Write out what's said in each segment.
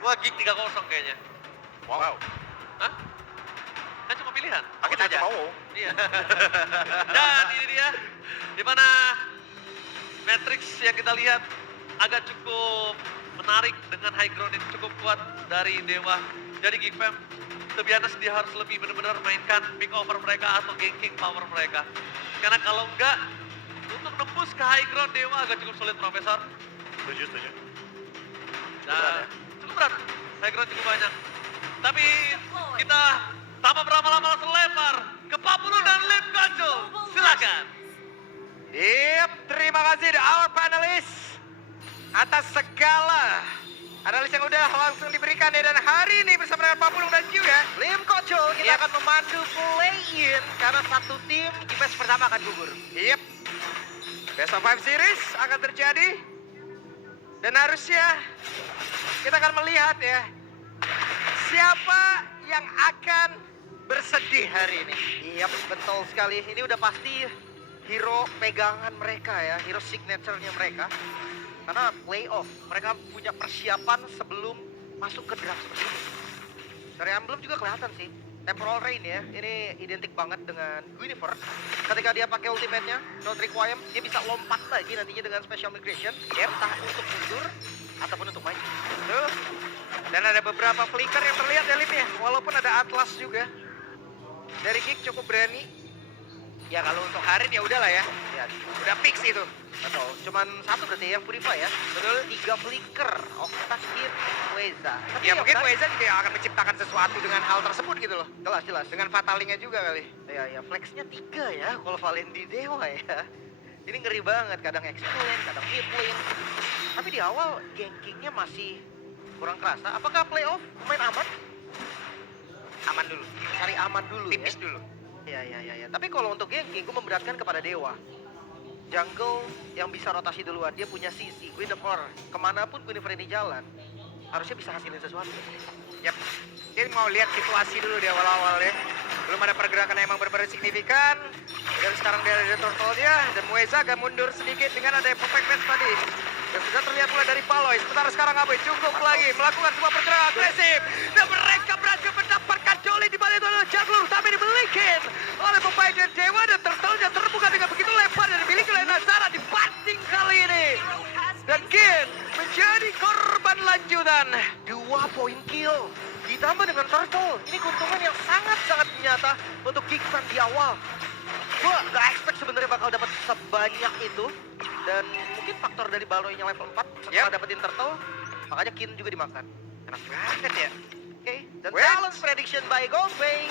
Wah, Geek 3-0 kayaknya. Wow. Hah? Kan cuma pilihan. Aku Aja. cuma mau. Iya. Dan ini dia, di mana Matrix yang kita lihat agak cukup menarik dengan high ground yang cukup kuat dari Dewa. Jadi Geek Fam, to be honest, dia harus lebih benar-benar mainkan pick over mereka atau ganking power mereka. Karena kalau enggak, untuk nembus ke high ground Dewa agak cukup sulit, Profesor. Setuju. Nah, cukup berat. High ground cukup banyak. Tapi kita tanpa berlama-lama langsung lempar ke Papulu dan Lim Ganjo. Silakan. Yep, terima kasih our panelists atas segala analis yang udah langsung diberikan ya. Dan hari ini bersama dengan Pak Pulung dan Q ya, Lim Koco kita akan memandu play-in karena satu tim di match pertama akan gugur. Yep, best of 5 series akan terjadi dan harusnya kita akan melihat ya siapa yang akan bersedih hari ini. Yep, betul sekali. Ini udah pasti hero pegangan mereka ya, hero signature-nya mereka. Karena playoff, mereka punya persiapan sebelum masuk ke draft seperti ini. Dari emblem juga kelihatan sih, Temporal Rain ya, ini identik banget dengan Guinevere. Ketika dia pakai ultimate-nya, Not Requiem, dia bisa lompat lagi nantinya dengan Special Migration. Entah untuk mundur ataupun untuk maju. Tuh. Dan ada beberapa flicker yang terlihat ya Lim ya, walaupun ada Atlas juga. Dari Geek cukup berani. Ya kalau untuk Harin ya udahlah ya. Ya udah fix itu. Betul. Cuman satu berarti yang Purify ya. Betul. 3 flicker. Octakit, Weza. Tapi Ya mungkin Octa- Weza juga akan menciptakan sesuatu dengan hal tersebut gitu loh. jelas. Dengan fatalingnya juga kali. Ya flexnya 3 ya kalau Valendi Dewa ya. Ini ngeri banget. Kadang X-Lane, kadang mid lane. Tapi di awal gankingnya masih kurang kerasa. Apakah playoff main aman? Aman dulu. Cari aman dulu Tipis ya. dulu. Ya. Tapi kalau untuk ganking, gue memberatkan kepada Dewa. Jungle yang bisa rotasi duluan, dia punya sisi. Guinevere, kemanapun Guinevere ini jalan, harusnya bisa hasilin sesuatu. Yap. Kita mau lihat situasi dulu di awal-awal ya. Belum ada pergerakan yang emang benar-benar signifikan. Dan sekarang dia ada turtle-nya. Dan Weza agak mundur sedikit dengan ada perfect match tadi. Dan sudah terlihat mulai dari Paloy. Sementara sekarang Abe cukup lagi melakukan sebuah pergerakan agresif. Dan mereka berhasil mendapatkan Jolly di balik itu adalah Jaglur. Tapi dimiliki oleh pemain dan Dewa. Dan turtle-nya terbuka dengan begitu lebar. Dan dimiliki oleh Nazara di banting kali ini. Dan Gin menjadi korban lanjutan. 2 point kill. Ditambah dengan turtle. Ini keuntungan yang sangat-sangat nyata untuk Geekfan di awal. Gue gak expect sebenarnya bakal dapat sebanyak itu. Dan mungkin faktor dari Baloy yang level 4 setelah dapetin turtle, makanya Kin juga dimakan. Enak banget ya. Oke, dan balance prediction by Goldbay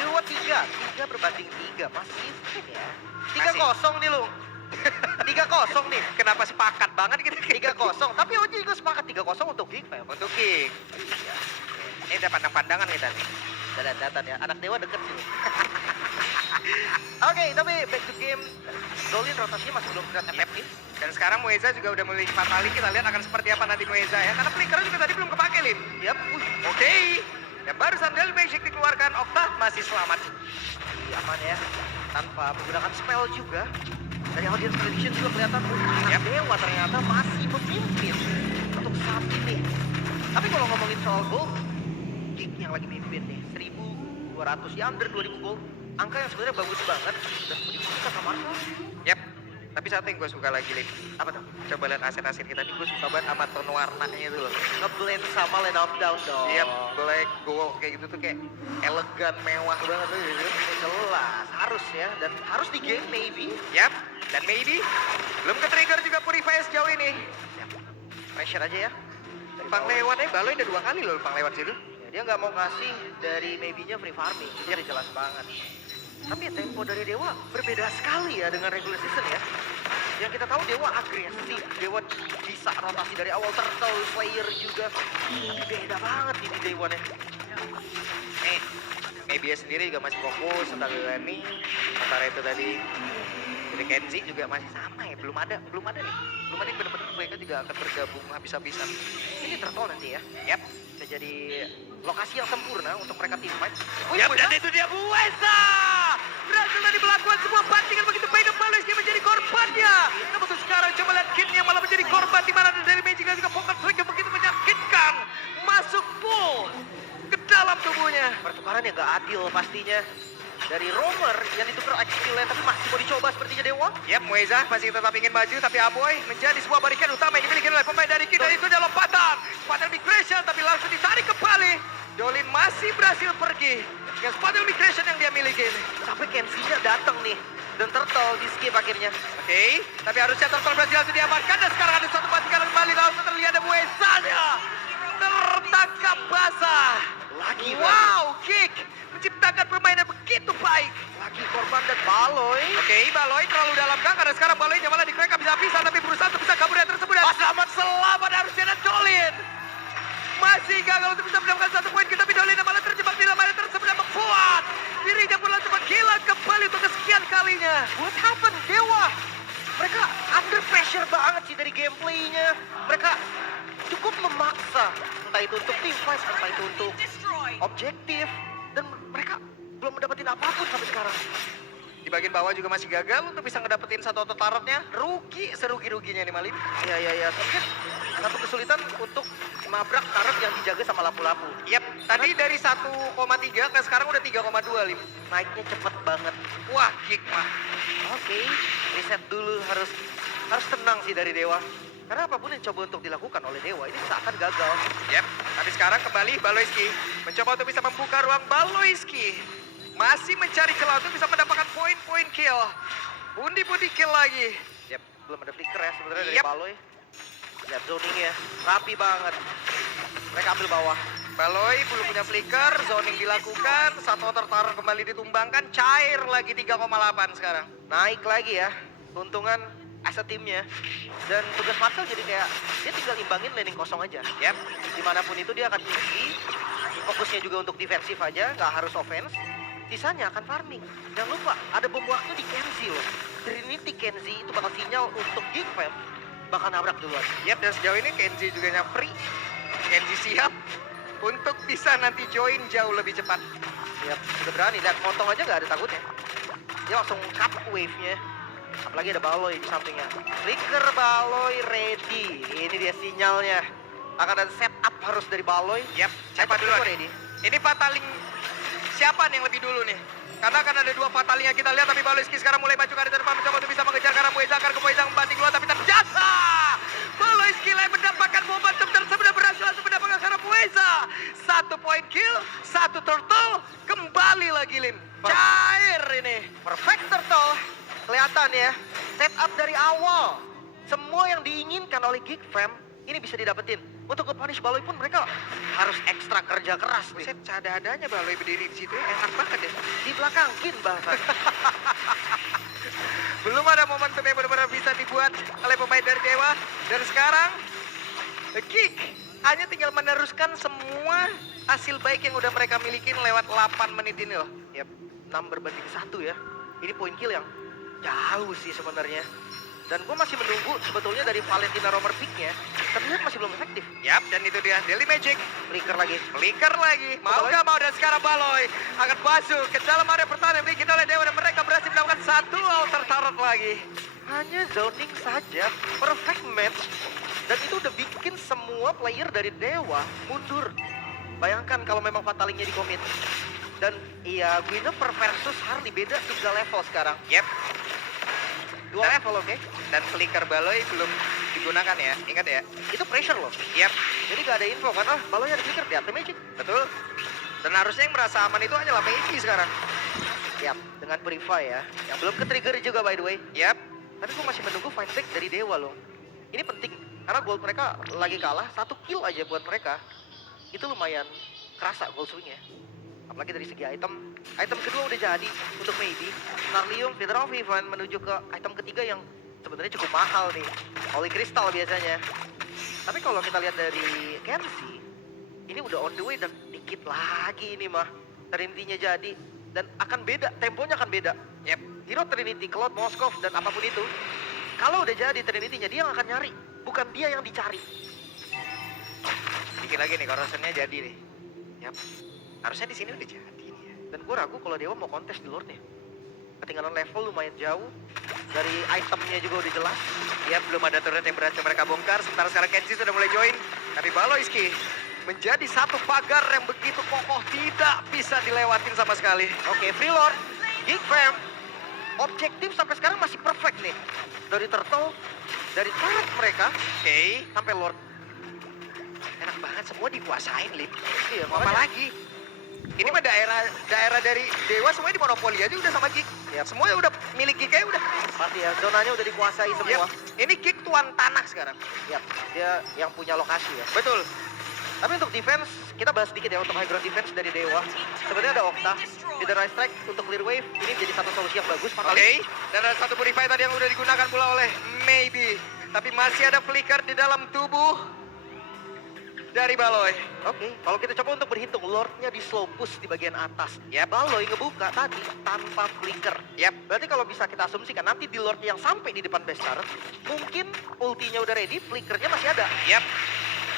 2-3, 3 berbanding 3, masih fit ya. 3-0 nih lu. 3-0 nih. Kenapa sepakat banget gitu? 3-0, tapi Oji juga sepakat 3-0 untuk Geek Fam. Untuk Kick. Iya. Ini ada pandang-pandangan kita nih. Datan ya, anak Dewa deket sih. Oke, tapi back to game. Dolin rotasinya masih belum terlihat efektif. Dan sekarang Mueza juga udah mulai fatali, kita lihat akan seperti apa nanti Mueza ya. Karena flicker juga tadi belum kepake, Lim. Yap, Oke. Dan barusan Del Magic dikeluarkan, Octa masih selamat. aman ya. Tanpa menggunakan spell juga. Dari audience prediction juga kelihatan anak Dewa ternyata masih memimpin untuk saat ini. Tapi kalau ngomongin soal gold, Geek yang lagi mimpin nih, 1.200 ya, under 2.000 gold. Angka yang sebenarnya bagus banget dan dibuktikan sama Marshall. Yap. Tapi satu yang gue suka lagi, Lim. Apa tuh? Coba lihat aset-aset kita nih, gue suka banget sama tone warnanya itu loh. Ngeblend sama Land of Down dong. Yap, black, gold, kayak gitu tuh kayak elegan, mewah banget tuh. Jelas, harus ya. Dan harus di game maybe. Yap, dan maybe belum ke-trigger juga Purify sejauh ini. Siap. Pressure aja ya. Pang lewatnya Baloy udah 2 kali loh Pang lewat situ. Ya, dia nggak mau ngasih dari maybe-nya free farming. Itu udah jelas banget. Tapi tempo dari Dewa berbeda sekali ya dengan regular season ya. Yang kita tahu Dewa agresif, Dewa bisa rotasi dari awal, Turtle, Slayer juga. Tapi beda banget ini Dewa nih. Nih, maybe sendiri juga masih fokus tentang Gani. Sementara itu tadi dari Kenzie juga masih sama ya, belum ada nih. Belum ada yang benar-benar mereka juga akan bergabung habis-habisan. Ini Turtle nanti ya. Yap. Bisa jadi lokasi yang sempurna untuk mereka team fight. Yap, dan itu dia Buesa! Berhasil tadi melakukan sebuah bantingan begitu baik dan Baloy yang menjadi korbannya. Namun sekarang coba lihat Kin yang malah menjadi korban di mana dari Magic dan juga Pocket Strike yang begitu menyakitkan. ke dalam tubuhnya. Pertukaran yang gak adil pastinya. Dari Romer yang ditukar X-Skill tapi masih mau dicoba sepertinya Dewa. Yap, Mueza masih tetap ingin maju, tapi Aboy menjadi sebuah barikan utama yang dimiliki oleh pemain dari Kid. Dan itu adalah lompatan. Sepatu migration, tapi langsung ditarik kembali. Dolin masih berhasil pergi dengan sepatu migration yang dia miliki. Sampai Kenzie-nya datang nih. Dan Turtle di skip akhirnya. Oke, tapi harusnya Turtle berhasil langsung diamankan. Dan sekarang ada satu batikan kembali. Langsung terlihat ada Muezanya tertangkap basah. Lagi Wow, kick menciptakan permainan begitu baik. Lagi korban dan Baloy. Oke, Baloy terlalu dalam gang karena sekarang Baloynya malah dikerek bisa-bisa, tapi berusaha untuk bisa kabur dari tersebut. Dan selamat harusnya ada Dolin. Masih gagal untuk bisa mendapatkan satu poin, tapi Dolin malah terjebak di dalam air tersebut dan membuat dirinya pula cepat hilang kembali untuk kesekian kalinya. What happened, Dewa? Mereka under pressure banget sih dari gameplaynya. Mereka cukup memaksa. Entah itu untuk team fight, entah itu untuk objektif. Dan mereka belum mendapatkan apapun sampai sekarang. Di bagian bawah juga masih gagal untuk bisa ngedapetin satu auto turretnya. Rugi serugi-ruginya nih Malin. Iya. Mungkin satu kesulitan untuk nabrak turret yang dijaga sama lapu-lapu. Yap, tadi dari 1,3 ke sekarang udah 3,2 Lim. Naiknya cepet banget. Wah, kick mah. Oke, reset dulu harus tenang sih dari Dewa. Karena apapun yang coba untuk dilakukan oleh Dewa ini seakan gagal. Yap, tapi sekarang kembali Baloyski mencoba untuk bisa membuka ruang. Baloyski masih mencari celah untuk bisa mendapatkan poin-poin kill. Pundi-pundi kill lagi. Yap, belum ada flicker ya sebenarnya dari Yap. Baloy. Lihat zoningnya, rapi banget. Mereka ambil bawah. Baloy belum punya flicker, zoning dilakukan, satu tertaruh kembali ditumbangkan, cair lagi 3,8 sekarang. Naik lagi ya, keuntungan as a timnya. Dan tugas Marcel jadi kayak, dia tinggal imbangin laning kosong aja. Yap, Dimanapun itu dia akan isi, fokusnya juga untuk defensif aja, nggak harus offense. Sisanya akan farming. Jangan lupa, ada bom waktu di Kenzie loh. Trinity Kenzie itu bakal sinyal untuk Geek Fam bakal nabrak duluan. yap, dan sejauh ini Kenji juga nyapri. Kenji siap untuk bisa nanti join jauh lebih cepat. Yap, sudah berani. Lihat potong aja nggak ada takutnya. Dia langsung cut wave-nya. Apalagi ada Baloy di sampingnya. Flicker Baloy ready. Ini dia sinyalnya. Akan ada setup harus dari Baloy. Yap, siapa Flicker duluan? ready. Ini Fataling siapa nih yang lebih dulu nih? Karena akan ada dua Fataling yang kita lihat, tapi Baloyski sekarang mulai maju ke arah depan mencoba untuk bisa mengejar karena Mueza akan ke Mueza membanting keluar, tapi terjasa Baloyski lain mendapatkan momentum tersebut dan berhasil langsung mendapatkan karena Mueza. 1 poin kill, 1 turtle, kembali lagi Lim. Cair ini. Perfect Turtle. Kelihatan ya. Setup dari awal. Semua yang diinginkan oleh Geek Fam ini bisa didapetin. Untuk nge-punish Baloy pun mereka harus ekstra kerja keras nih. Buset, cada-adanya Baloy berdiri di situ, enak banget ya. Di belakang Kin bahkan. Belum ada momentum yang benar-benar bisa dibuat oleh pemain dari Dewa. Dan sekarang, Geek hanya tinggal meneruskan semua hasil baik yang udah mereka miliki lewat 8 menit ini loh. Yap, 6-1 ya. Ini poin kill yang jauh sih sebenarnya. Dan gue masih menunggu sebetulnya dari Valentina Romer pick-nya. Terlihat masih belum efektif. Yap, dan itu dia Daily Magic. Flicker lagi. Flicker lagi. Mau gak mau, dan sekarang Baloy akan masuk ke dalam area pertahanan yang dimiliki oleh Dewa. Dan mereka berhasil mendapatkan satu altar turret lagi. Hanya zoning saja. Perfect match. Dan itu udah bikin semua player dari Dewa mundur. Bayangkan kalau memang Fatalingnya dikomit. Dan iya, Guinevere versus Harley beda 3 level sekarang. Yap, 2 level, oke? dan flicker Baloy belum digunakan ya. Ingat ya. Itu pressure loh. Yap, Jadi gak ada info kan, Baloy ada flicker, dia Magic. betul. Dan harusnya yang merasa aman itu hanyalah Meiji sekarang. Yap, dengan Purify ya. Yang belum ke-trigger juga by the way. Yap, Tapi gue masih menunggu fight back dari Dewa loh. Ini penting, karena gold mereka lagi kalah, 1 kill aja buat mereka. Itu lumayan kerasa gold swing-nya. Apalagi dari segi item. Item kedua udah jadi untuk Maybe. Narlium, Feather of Heaven menuju ke item ketiga yang sebenarnya cukup mahal nih. Holy Crystal biasanya. Tapi kalau kita lihat dari Kenzie, ini udah on the way dan dikit lagi ini mah. Trinity-nya jadi. Dan akan beda, temponya akan beda. yap. Hero Trinity, Cloud, Moskov, dan apapun itu. Kalau udah jadi Trinity-nya, dia yang akan nyari. Bukan dia yang dicari. Dikit lagi nih, corrosion-nya jadi nih. Yap. Harusnya di sini udah jadi nih ya. Dan gue ragu kalau Dewa mau kontes di Lord-nya. Ketinggalan level lumayan jauh. Dari itemnya juga udah jelas. Yap, belum ada turret yang berhasil mereka bongkar. Sementara sekarang Kenji sudah mulai join. Tapi Baloyski menjadi satu pagar yang begitu kokoh, tidak bisa dilewatin sama sekali. Oke, Free Lord, Geek Fam, objektif sampai sekarang masih perfect nih. Dari Turtle, dari turret mereka, Oke. sampai Lord. Enak banget, semua dikuasain, Lip. Iya, Mau apa makanya. lagi? Ini mah daerah dari Dewa semuanya dimonopoli aja udah sama Geek. Yap. Semuanya udah milik Geek aja udah. Pasti ya, zonanya udah dikuasai semua. Yap. Ini Geek tuan tanah sekarang. Yap, dia yang punya lokasi ya. Betul. Tapi untuk defense, kita bahas sedikit ya untuk high ground defense dari Dewa. Sebenarnya ada Octa, di The Rise Strike untuk clear wave, ini jadi satu solusi yang bagus. Oke. Dan ada satu purify tadi yang udah digunakan pula oleh Maybe. Tapi masih ada flicker di dalam tubuh dari Baloy. Oke, kalau kita coba untuk berhitung, Lordnya di slow push di bagian atas. Ya, Baloy ngebuka tadi tanpa flicker. Yap. Berarti kalau bisa kita asumsikan, nanti di Lord yang sampai di depan base turret, mungkin ultinya udah ready, flickernya masih ada. Yap.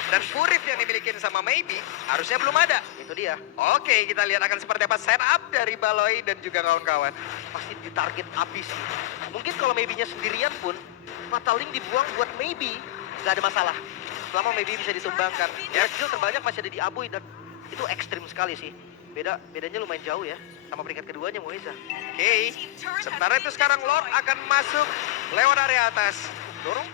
Dan Purif yang dimiliki sama Maybe harusnya belum ada. Itu dia. Oke, kita lihat akan seperti apa setup dari Baloy dan juga kawan-kawan. Pasti ditarget abis nih. Mungkin kalau Maybe-nya sendirian pun, Fatal Link dibuang buat Maybe, nggak ada masalah. Selama Maybe bisa ditumbangkan. Ya, skill terbanyak masih ada di Abuy dan itu ekstrim sekali sih. Bedanya lumayan jauh ya, sama peringkat keduanya Moeza. Oke. Sementara itu sekarang Lord akan masuk lewat area atas. Dorong.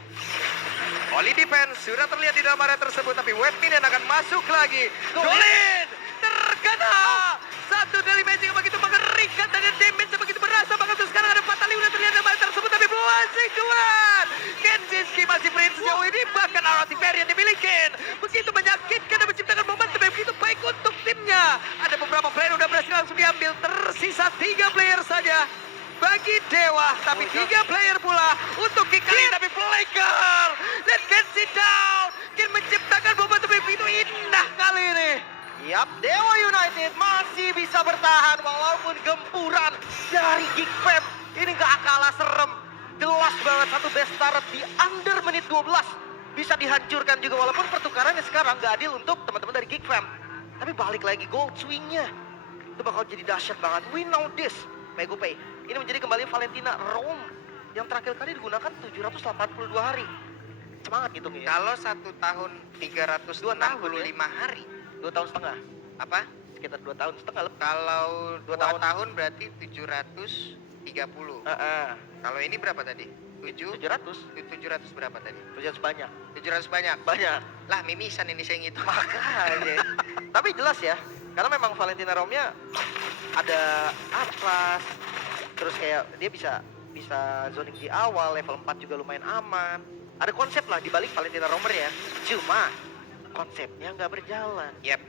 Oli defense sudah terlihat di dalam area tersebut, tapi Web Minion akan masuk lagi. Golin terkena. Satu dari magic yang begitu mengerikan dengan damage yang begitu berasa. Bahkan tuh sekarang ada Fatali udah terlihat dalam area tersebut, tapi masih keluar. Kenjiski masih free sejauh ini, bahkan Aratifer yang dimiliki. Begitu menyakitkan dan menciptakan momentum yang begitu baik untuk timnya. Ada beberapa player udah berhasil langsung diambil, tersisa 3 player saja bagi Dewa, tapi 3 player pula untuk Kikali, tapi flicker dan Kenshi down. Ken menciptakan momentum yang begitu indah kali ini. Yap, Dewa United masih bisa bertahan walaupun gempuran dari Geek Fam. Ini nggak kalah serem. Jelas banget satu best turret di under menit 12 bisa dihancurkan juga walaupun pertukarannya sekarang nggak adil untuk teman-teman dari Geek Fam. Tapi balik lagi gold swingnya. Itu bakal jadi dahsyat banget. We know this. Megupay. Ini menjadi kembali Valentina Rome yang terakhir kali digunakan 782 hari. Semangat hitungnya ya. Kalau 1 tahun 365 hari. 2 tahun setengah. Apa? Sekitar 2 tahun setengah lebih. Kalau 2 tahun. tahun berarti 730. Kalau ini berapa tadi? 700. 700 berapa tadi? 700 banyak. 700 banyak. Banyak. Lah mimisan ini saya ngitung. Makanya. Tapi jelas ya, karena memang Valentina Rome-nya ada Atlas, terus kayak dia bisa zoning di awal, level 4 juga lumayan aman. Ada konsep lah di balik Valentina Romer ya. Cuma konsepnya nggak berjalan. Yap.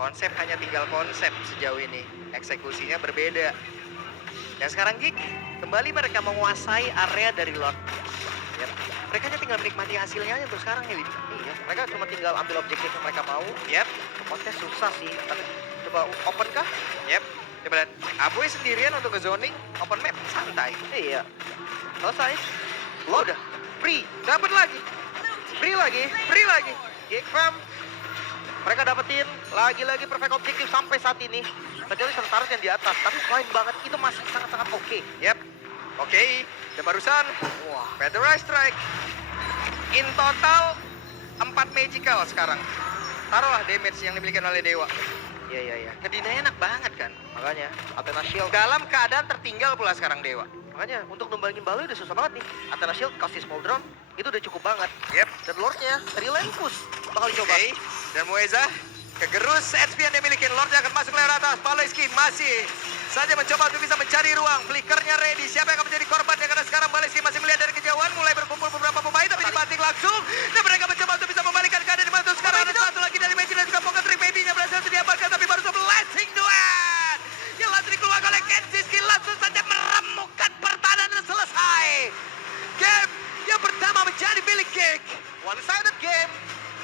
Konsep hanya tinggal konsep sejauh ini. Eksekusinya berbeda. Dan sekarang Geek, Kembali mereka menguasai area dari Lord. Yap. Mereka hanya tinggal menikmati hasilnya aja tuh sekarang ya, Lin. Iya, mereka cuma tinggal ambil objektif yang mereka mau. yap, Pokoknya susah sih. Tapi coba open kah? yap. Coba lihat. Aboy sendirian untuk ke zoning open map santai. Iya. Selesai. Lo udah free. Dapat lagi. Free lagi. Free lagi. Geek Fam. Mereka dapetin lagi-lagi perfect objektif sampai saat ini. Kecuali sementara yang di atas. Tapi fine banget. Itu masih sangat-sangat oke. Yap. Oke. Dan barusan. Wah. Feathereye Strike. In total 4 magical sekarang. Taruhlah damage yang dimiliki oleh Dewa. Iya. Ngedinanya enak banget kan. Makanya Athena Shield. Dalam keadaan tertinggal pula sekarang Dewa. Makanya untuk numbangin Baloy udah susah banget nih. Athena Shield kasih small drone. Itu udah cukup banget. Yap. Dan Lordnya Relentless bakal dicoba. Oke. Dan Moeza kegerus HP yang dimiliki. Lordnya akan masuk lewat atas. Baloyski masih saja mencoba untuk bisa mencari ruang. Flickernya ready. Siapa yang akan menjadi korbannya? Karena sekarang Baloyski masih melihat dari kejauhan. Mulai berkumpul beberapa pemain tapi dibanting langsung. Dan mereka mencoba untuk bisa membalikkan keadaan di mana sekarang ada satu lagi dari Magic dan juga Pocket Ring. Maybe-nya berhasil untuk diamankan tapi baru blessing duet. Yang langsung dikeluarkan oleh Kenjiski langsung saja meremukkan pertahanan dan selesai. Game yang pertama menjadi milik Geek. One-sided game.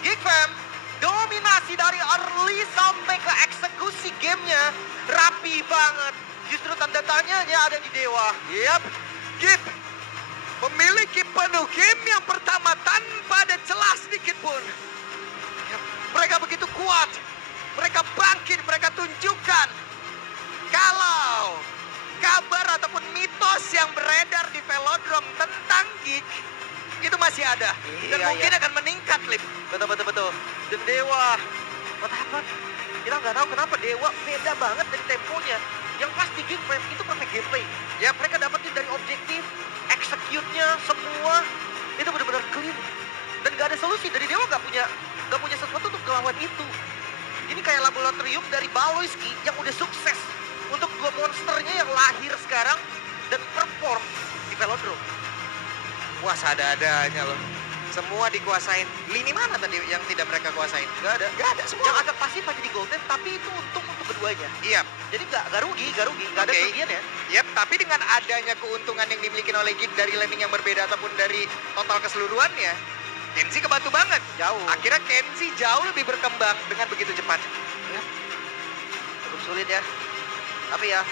Geek Fam dominasi dari early sampai ke eksekusi gamenya rapi banget. Justru tanda tanyanya ada di Dewa. Yap, Geek memiliki penuh game yang pertama tanpa ada celah sedikit pun. Yap, mereka begitu kuat, mereka bangkit, mereka tunjukkan kalau kabar ataupun mitos yang beredar di Velodrome tentang Geek itu masih ada dan Iya, mungkin iya. akan meningkat, Lip. Betul. Dan Dewa nggak tahu kenapa Dewa beda banget dari temponya. Yang pasti gameplay itu perfect gameplay. Ya mereka dapetin dari objektif, execute-nya semua itu benar-benar clean. Dan nggak ada solusi dari Dewa nggak punya sesuatu untuk melawan itu. Ini kayak laboratorium dari Baloyski yang udah sukses untuk dua monsternya yang lahir sekarang dan perform di Velodrome. Wah, ada-adanya loh. Semua dikuasain. Lini mana tadi yang tidak mereka kuasain? Gak ada semua. Yang agak pasif aja di Golden, tapi itu untung untuk keduanya. Iya. Jadi gak rugi, gak ada kerugian ya. Yap, tapi dengan adanya keuntungan yang dimiliki oleh Gig dari landing yang berbeda ataupun dari total keseluruhannya, Kenzie kebantu banget. Jauh. Akhirnya Kenzie jauh lebih berkembang dengan begitu cepat. Ya. Cukup sulit ya. Tapi ya,